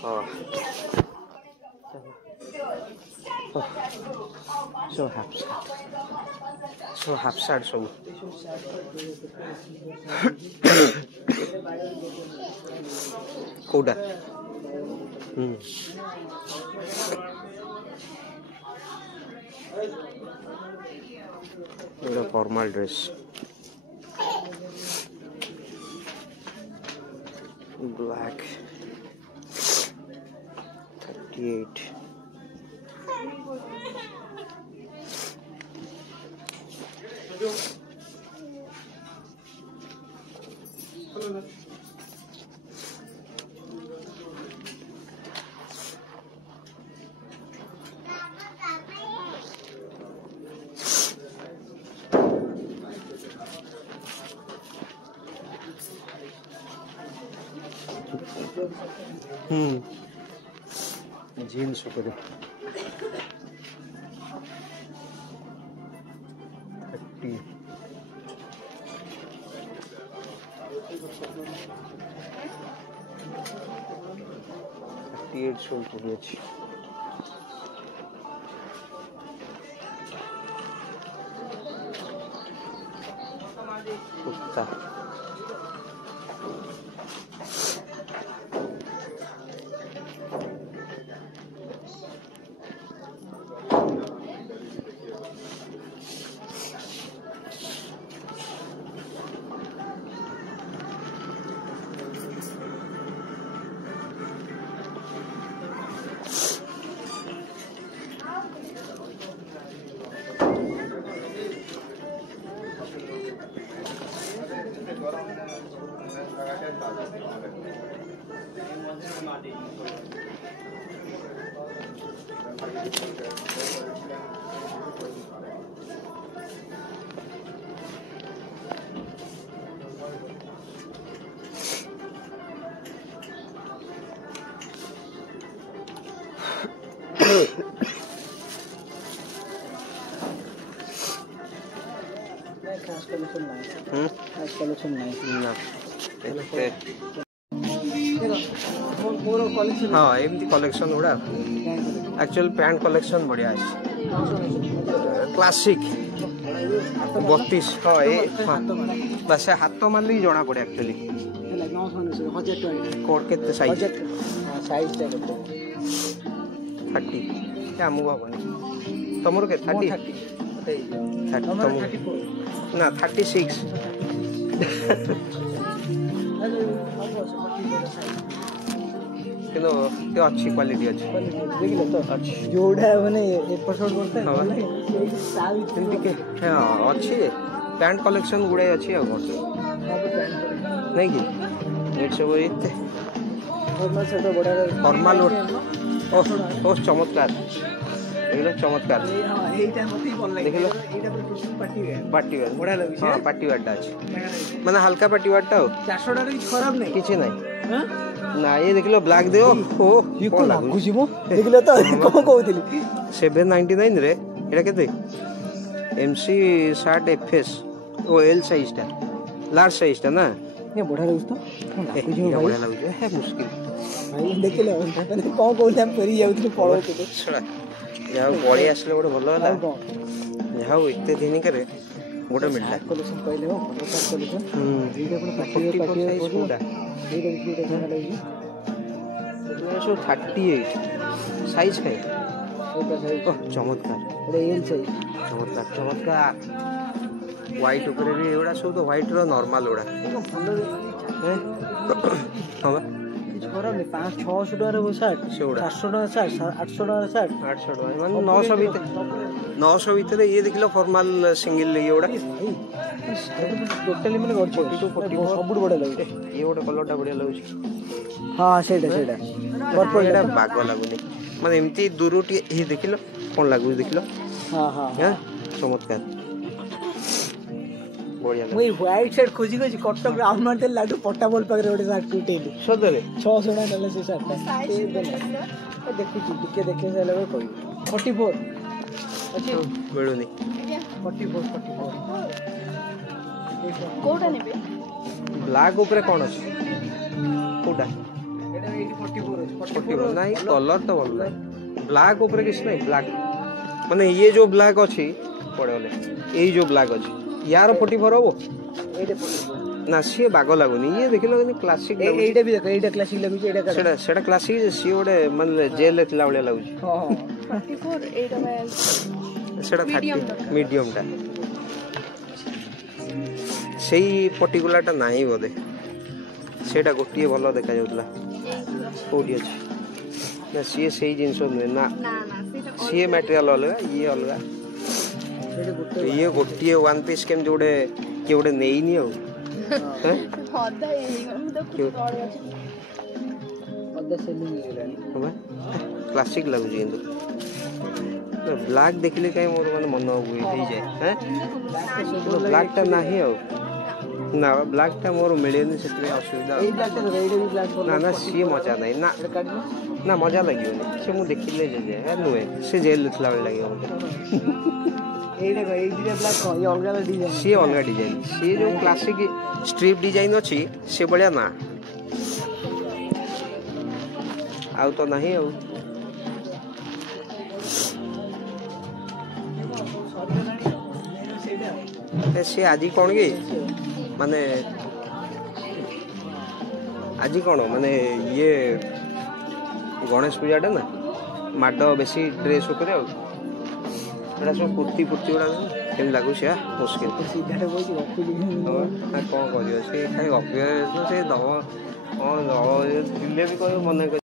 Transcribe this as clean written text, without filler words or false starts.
Oh. Oh. So half sad सब कोडा formal dress black 38 jeans ऊपर 30 38 শোল পড়েছি কুর্তা हाँ एमती कलेक्शन गुड़ा एक्चुअल पैंट कलेक्शन बढ़िया क्लासिक 32 हाँ ये बस हाथ मारले जना पड़े एक्चुअली कोड के साइज 30 क्या मुझे भावनी तुम के 30 ना 36 किलो त्यो अच्छी क्वालिटी अच्छी देखिले तो अच्छी जोड़ा माने एपिसोड करते हैं एमती के हां अच्छी पैंट कलेक्शन गुडे अच्छी आ नहीं कि नेट सब इते फॉर्मल सेट बड़ा फॉर्मल ओ चमत्कार देखलो चमत्कार एटा मते बोल लागे देखलो एटा पार्टी वेयर बड़ा लागे हां पार्टी वेयर अछि माने हल्का पार्टी वेयर टा 400 टाका किछ खराब नहीं किछ नहीं हां ना ये देखलो ब्लैक देओ ओ ये को लागु जीवो देखलो तो को कहउतिली 799 रे एटा केते एमसी 60 एफएस ओ एल साइज टा लार्ज साइज टा ना ये बड़ा लागु तो लागु जीवो बड़ा लागु है मुश्किल भाई देखलो माने को कहउले हम फेरी जाउथि पळोते छड़ा यहाँ पड़ी आसले गोटे भल है यहाँ एत दिन के गोटे मिलला कलेक्शन कहले हो कलेक्शन सब 38 साइज है चमत्कार चमत्कार चमत्कार व्हाइट ऊपर भी एड़ा सब तो व्हाइट रो नॉर्मल ओड़ा हां खराब नहीं 500-600 टाका वो शर्ट 700 टाका शर्ट 800 टाका शर्ट 800 टाका माने 900 भीतर 900 भीतर ये देखलो फॉर्मल सिंगल ये ओड़ा टोटली माने 42 44 सब बड़ा लागे ये ओटा कलरटा बढ़िया लागे हां सेटा पर्पल एटा बाग लागुनी माने एमती दूरटी ये देखलो कोन लागु देखलो हां हां चमत्कार बढ़िया मुई व्हाइट शर्ट खोजी कटक राउंड मारते लाडू पट्टा बॉल पाकर ओडे शर्ट कुटेली सदरे 600 ना नले से शर्ट देखु टिके देखे से लगे कोई 44 अछि बेडोनी 44 कोटा नेबे ब्लैक ऊपर कोन अछि कोटा 44 नहीं कलर तो भल ना ब्लैक ऊपर किछ नहीं ब्लैक माने ये जो ब्लैक अछि पड़े ये जो ब्लैक अछि यार 44 हबो ना सी बाग लागुनी ये देखिलो क्लासिक एटा भी देखो एटा क्लासिक लागु छै एटा सेटा सेटा क्लासिक सी ओडे माने जेल एतला बळे लागु छै हां 44 एटा में सेटा 30 मीडियम टा सेही पर्टिकुलर टा नाही बोदे सेटा गोटिए भलो देखा जाउतला कोडी अछि ना सी सेही जिंस ना सी मटेरियल अलगा ये गोटिए वन पीस केम जोडे के ओडे नेइनी हो हैं होदा हम तो कुछ और अछि होदा सेलिंग हेलानी हबा क्लासिक लागु जे इंदु ब्लैक देखले काई मोर मन मन होई जाय हैं ब्लैक टा नाही हो ना ब्लैक टा मोर मिलेनी सेतबे असुविधा ए ब्लैक टा रेड भी ब्लैक ना ना सी मजा नहीं ना ना मजा लागियो से मु देखिले जे है नुए से जेल लथला बळे लागियो ए देखो ए दिले ब्लैक को ये अलगा डिजाइन सी अलगा डिजाइन सी जो क्लासिक स्ट्रिप डिजाइन अछि से बळिया ना आउ तो नहीं आउ से आजी कोन के माने आजी कोन माने ये गणेश पूजा ना माड बेसी ड्रेस ऊपर एटा सब कुर्ती कुर्ती गुड़ा केम लागू से मुश्किल सीधा बोल के कौन करियो से खाली गपियो से दब दिले भी कह मन